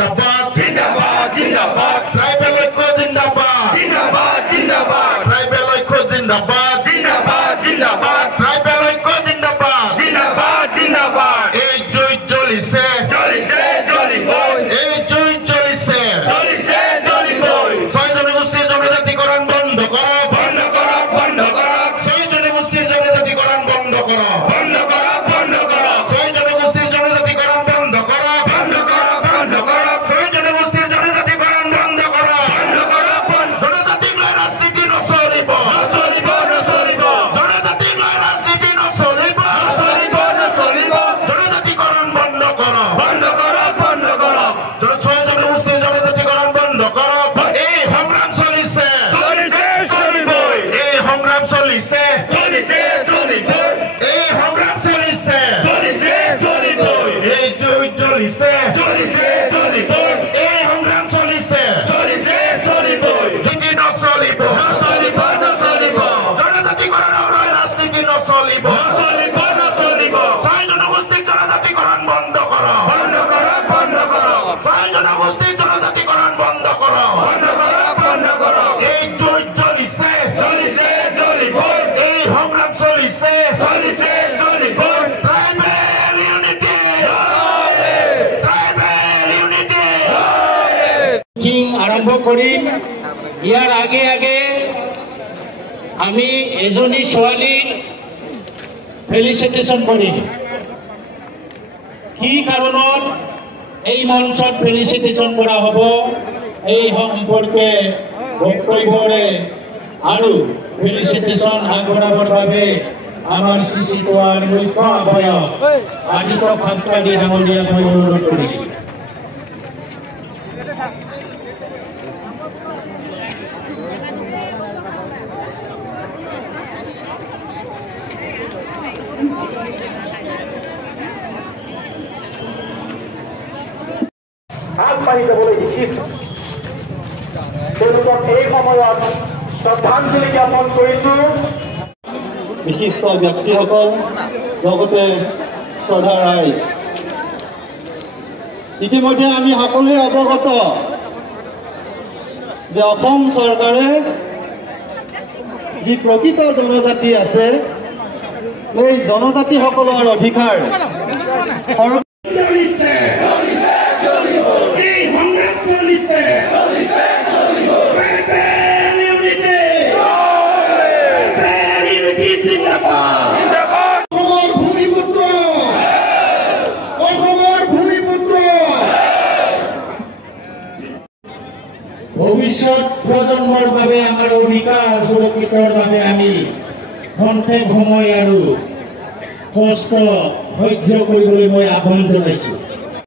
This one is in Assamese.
জিন্দাবাদ জিন্দাবাদ জিন্দাবাদ ট্রাইবেল ঐক্য জিন্দাবাদ জিন্দাবাদ জিন্দাবাদ ট্রাইবেল ঐক্য জিন্দাবাদ জিন্দাবাদ জিন্দাবাদ ট্রাইবেল ঐক্য জিন্দাবাদ জিন্দাবাদ জিন্দাবাদ এই জুই জ্বলিছে জ্বলিছে জ্বলিবই এই জুই জ্বলিছে জ্বলিছে জ্বলিবই 6 জনগোষ্ঠীর জনজাতিকরণ বন্ধ করো বন্ধ করো বন্ধ করো 6 জনগোষ্ঠীর জনজাতিকরণ বন্ধ করো বন্ধ করো বন্ধ করো 6 জনগোষ্ঠীর জনজাতিকরণ বন্ধ করো বন্ধ করো বন্ধ করো 6 জনগোষ্ঠীর জনজাতিকরণ বন্ধ করো বন্ধ করো জনজাতিক রাজনীতি নচলিব নচলিব নচলিব জনজাতিক রাজনীতি নচলিব নচলিব নচলিব জনজাতিকরণ বন্ধ করো বন্ধ করো বন্ধ করো 6 জনগোষ্ঠীর জনজাতিকরণ বন্ধ করো এই সংগ্রাম চলিছে চলিছে চলিবই এই সংগ্রাম চলিছে চলিছে চলিবই এই সংগ্রাম চলিছে চলিছে চলিবই এই জুই জ্বলিছে চলিছে চলিবই এই সংগ্রাম চলিছে চলিছে চলিবই নীতি নচলিব নচলিব নচলিব জনজাতিকৰণৰ ৰাজনীতি নচলিব নচলিব নচলিব 6 জনগোষ্ঠীৰ জনজাতিকৰণ বন্ধ কৰক বন্ধ কৰো বন্ধ কৰো 6 জনগোষ্ঠীৰ জনজাতিকৰণ বন্ধ কৰক বন্ধ কৰো বন্ধ কৰো এই জুই জ্বলিছে চলিছে চলিবই এই সংগ্ৰাম চলিছে চলিছে চলিবই tribal unity tribal unity meeting আৰম্ভ কৰিম ইয়াৰ আগে আগে আমি এজনী ছোৱালীক ফেলিচিটেশ্যন কৰিম কি কাৰণত এই মঞ্চত ফেলিচিটেশ্যন কৰা হ'ব এই সম্পৰ্কে বক্তব্যৰে আৰু ফেলিচিটেশ্যন আগবঢ়াবৰ বাবে আমাৰ চিচিটোৱাৰ মুখ্য আহ্বায়ক আদিত্য খাটকাৰী ডাঙৰীয়াক মই অনুৰোধ কৰিছোঁ। আগবাঢ়ি যাবলৈ ইচ্ছিছো তেওঁলোকক এই সময়ত শ্ৰদ্ধাঞ্জলি জ্ঞাপন কৰিছো। বিশিষ্ট ব্যক্তিসকল লগতে শ্ৰদ্ধা ৰাইজ, ইতিমধ্যে আমি সকলোৱে অৱগত যে অসম চৰকাৰে যি প্ৰকৃত জনজাতি আছে এই জনজাতিসকলৰ অধিকাৰ চলিছে এই সংগ্ৰাম চলিছে ট্ৰাইবেল ইউনিটি ট্ৰাইবেল ইউনিটি জিন্দাবাদ অসমৰ ভূমিপুত্ৰ অসমৰ ভূমিপুত্ৰ ভৱিষ্যত প্ৰজন্মৰ বাবে আমাৰ অধিকাৰ সুৰক্ষিতৰ বাবে আমি ক্ষন্তেক সময় আৰু কষ্ট সহ্য কৰিবলৈ মই আহ্বান জনাইছো।